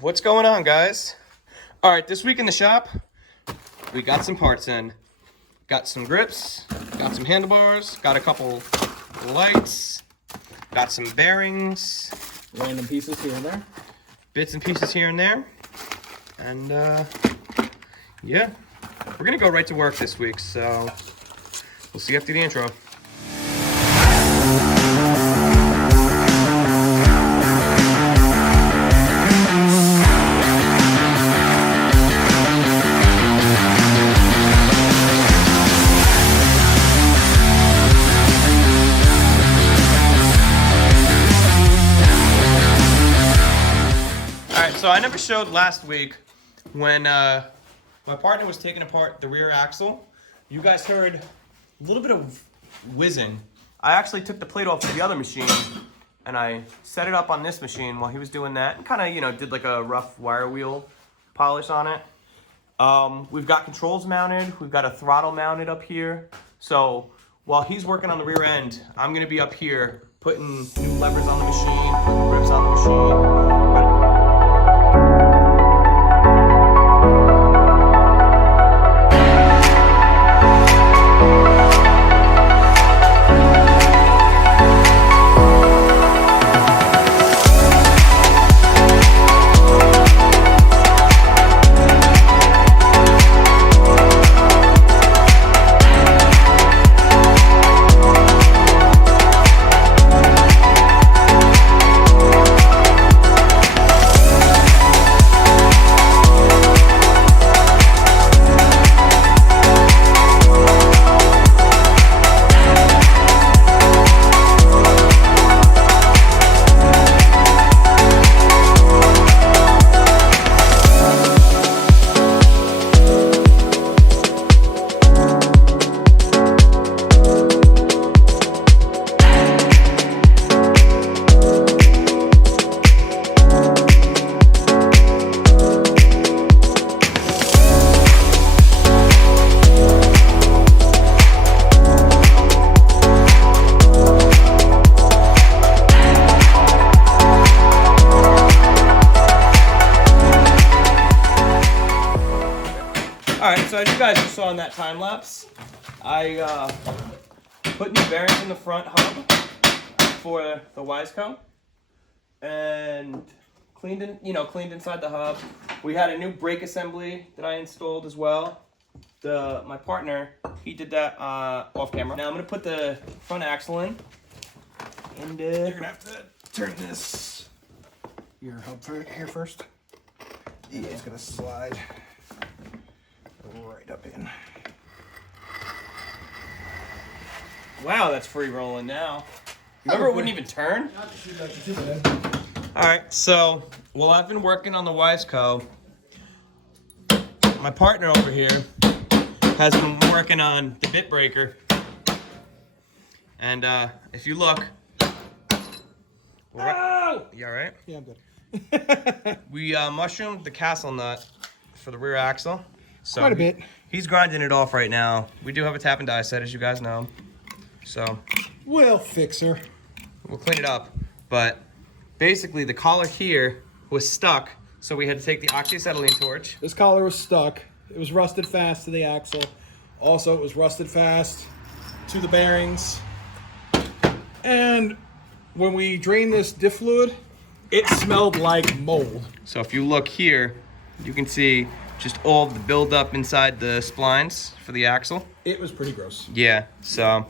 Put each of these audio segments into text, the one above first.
What's going on, guys? All right, this week in the shop, we got some parts in. Got some grips, got some handlebars, got a couple lights, got some bearings. Random pieces here and there. Bits and pieces here and there. And, yeah, we're gonna go right to work this week, so we'll see you after the intro. So I never showed last week when my partner was taking apart the rear axle. You guys heard a little bit of whizzing. I actually took the plate off of the other machine and I set it up on this machine while he was doing that and kind of, you know, did like a rough wire wheel polish on it. We've got controls mounted. We've got a throttle mounted up here. So while he's working on the rear end, I'm going to be up here putting new levers on the machine, putting grips on the machine. Alright, so as you guys just saw in that time lapse, I put new bearings in the front hub for the Wiseco and cleaned inside the hub. We had a new brake assembly that I installed as well. My partner, he did that off camera. Now I'm gonna put the front axle in, and you're gonna have to turn Your hub here first. Yeah, it's gonna slide right up in. Wow, that's free rolling now. Remember, it wouldn't even turn? Alright, so while I've been working on the Wiseco, my partner over here has been working on the bit breaker. And if you look... Oh! You alright? Yeah, I'm good. We mushroomed the castle nut for the rear axle. So quite a bit. He's grinding it off right now. We do have a tap and die set, as you guys know. So We'll fix her. we'll clean it up. But basically, the collar here was stuck, so we had to take the oxyacetylene torch. This collar was stuck. It was rusted fast to the axle. Also, it was rusted fast to the bearings. And when we drained this diff fluid, it smelled like mold. So if you look here, you can see just all the buildup inside the splines for the axle. It was pretty gross. Yeah, so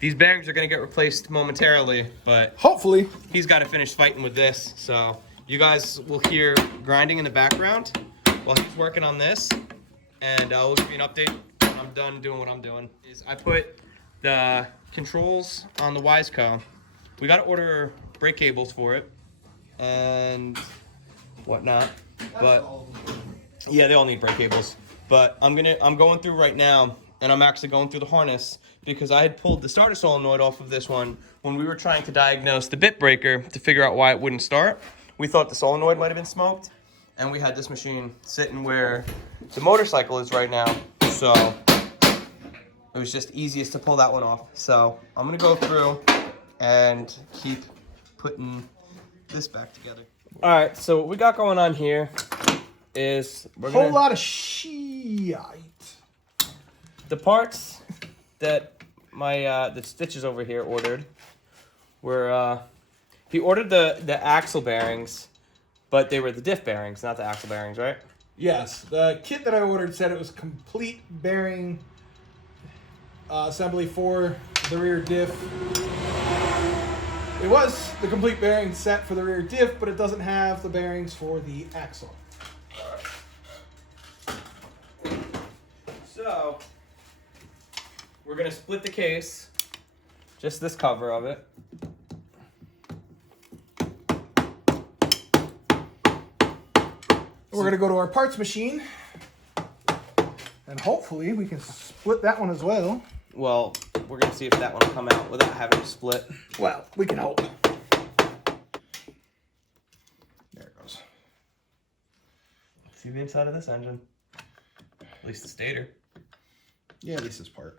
these bearings are gonna get replaced momentarily, but Hopefully. he's gotta finish fighting with this. So you guys will hear grinding in the background while he's working on this. And we'll give you an update when I'm done doing what I'm doing. I put the controls on the Wiseco. We gotta order brake cables for it and whatnot, but yeah, they all need brake cables. But I'm going through right now, and I'm actually going through the harness because I had pulled the starter solenoid off of this one when we were trying to diagnose the bit breaker to figure out why it wouldn't start. We thought the solenoid might have been smoked, and we had this machine sitting where the motorcycle is right now. So it was just easiest to pull that one off. So I'm gonna go through and keep putting this back together. All right, so what we got going on here is we're Whole gonna lot of shite. the parts that my the Stitches over here ordered were he ordered the axle bearings, but they were the diff bearings, not the axle bearings, right? Yes, the kit that I ordered said it was complete bearing assembly for the rear diff. It was the complete bearing set for the rear diff, but it doesn't have the bearings for the axle. So we're gonna split the case, just this cover of it. We're going to go to our parts machine, and hopefully we can split that one as well. Well, we're gonna see if that one will come out without having to split. Well, we can hope. There it goes. See the inside of this engine, at least the stator. Yeah, at least this part.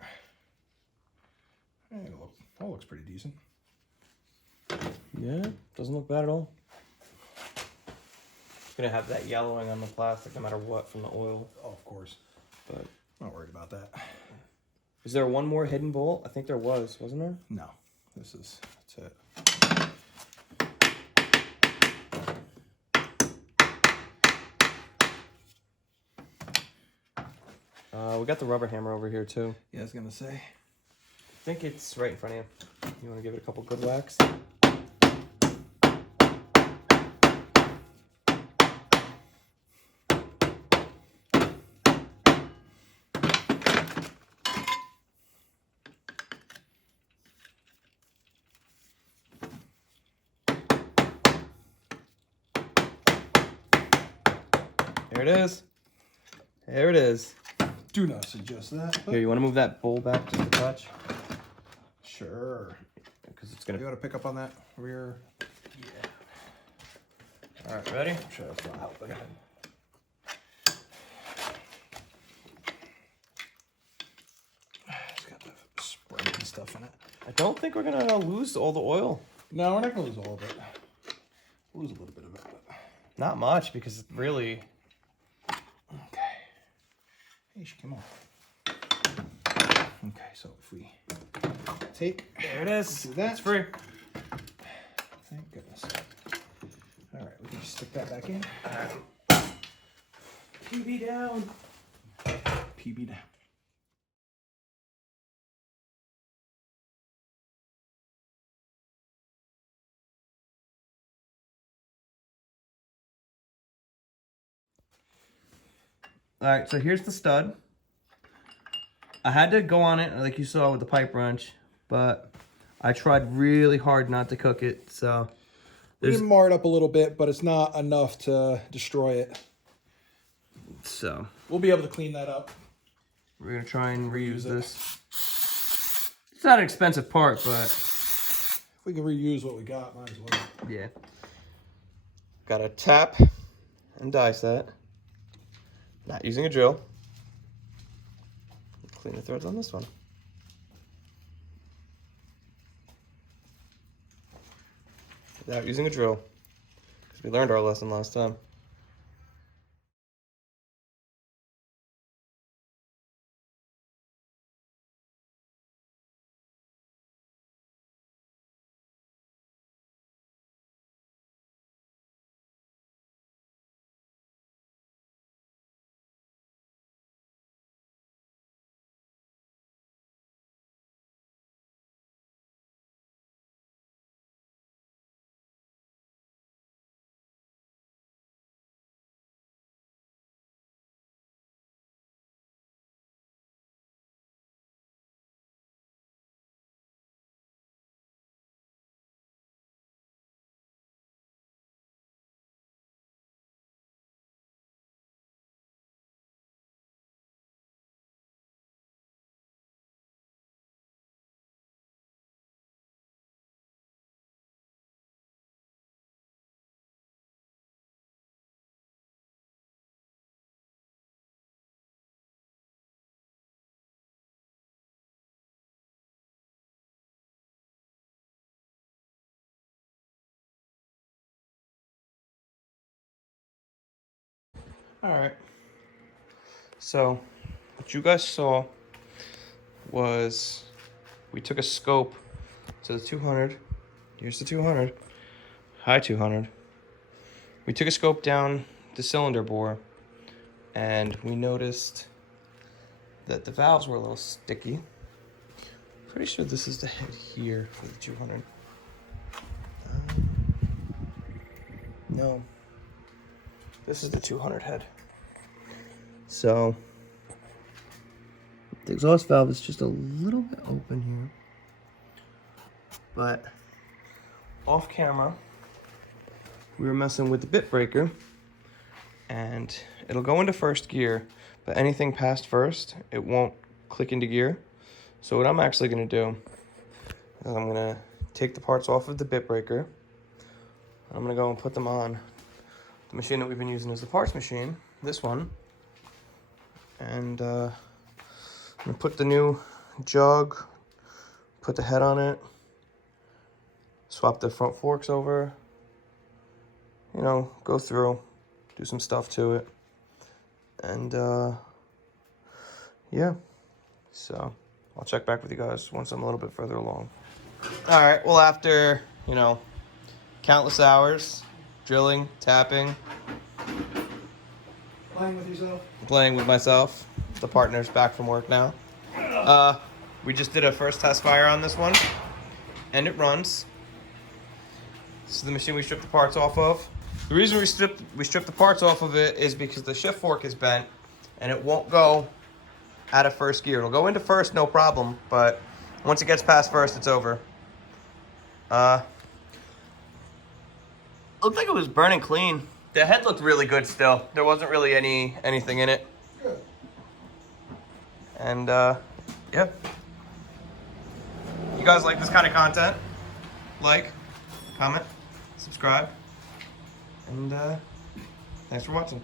Hey, that looks pretty decent. Yeah, doesn't look bad at all. It's gonna have that yellowing on the plastic no matter what from the oil. Oh, of course. But I'm not worried about that. is there one more hidden bolt? I think there was, wasn't there? No, that's it. We got the rubber hammer over here too. Yeah, I was gonna say. I think it's right in front of you. You want to give it a couple good whacks? There it is. There it is. Do not suggest that. Here, you want to move that bowl back just a touch? Sure. Because it's You gonna. want to pick up on that rear? Yeah. All right, ready? I'm sure that's not helping. It's got the spring and stuff in it. I don't think we're gonna lose all the oil. No, we're not gonna lose all of it. We'll lose a little bit of it. But... Not much because it's really. Okay. Hey, she came on. Okay, so if we take... There it is. Do that. It's free. Thank goodness. All right, we can just stick that back in. PB down. PB down. All right, so here's the stud. I had to go on it, like you saw with the pipe wrench, but I tried really hard not to cook it, so... We marred up a little bit, but it's not enough to destroy it. So... We'll be able to clean that up. We're going to try and reuse this. It's not an expensive part, but... If we can reuse what we got, might as well. Yeah. Got to tap and die set. Not using a drill. Clean the threads on this one. Without using a drill. Because we learned our lesson last time. All right. So what you guys saw was we took a scope to the 200. Here's the 200. High 200. We took a scope down the cylinder bore, and we noticed that the valves were a little sticky. Pretty sure this is the head here for the 200. No. This is the 200 head. So the exhaust valve is just a little bit open here. But off camera, we were messing with the bit breaker, and it'll go into first gear, but anything past first, it won't click into gear. So what I'm actually gonna do is I'm gonna take the parts off of the bit breaker. I'm gonna go and put them on the machine that we've been using as the parts machine, this one. And I'm gonna put the new jug, put the head on it, swap the front forks over, you know, go through, do some stuff to it. And yeah, so I'll check back with you guys once I'm a little bit further along. All right, well, after, you know, countless hours, drilling, tapping, Playing with yourself? playing with myself, the partner's back from work now. We just did a first test fire on this one, and it runs. This is the machine we stripped the parts off of. The reason we stripped the parts off of it is because the shift fork is bent, and it won't go out of first gear. It'll go into first, no problem, but once it gets past first, it's over. Looked like it was burning clean. The head looked really good still. There wasn't really anything in it. Good. And yeah. You guys like this kind of content? Like, comment, subscribe, and thanks for watching.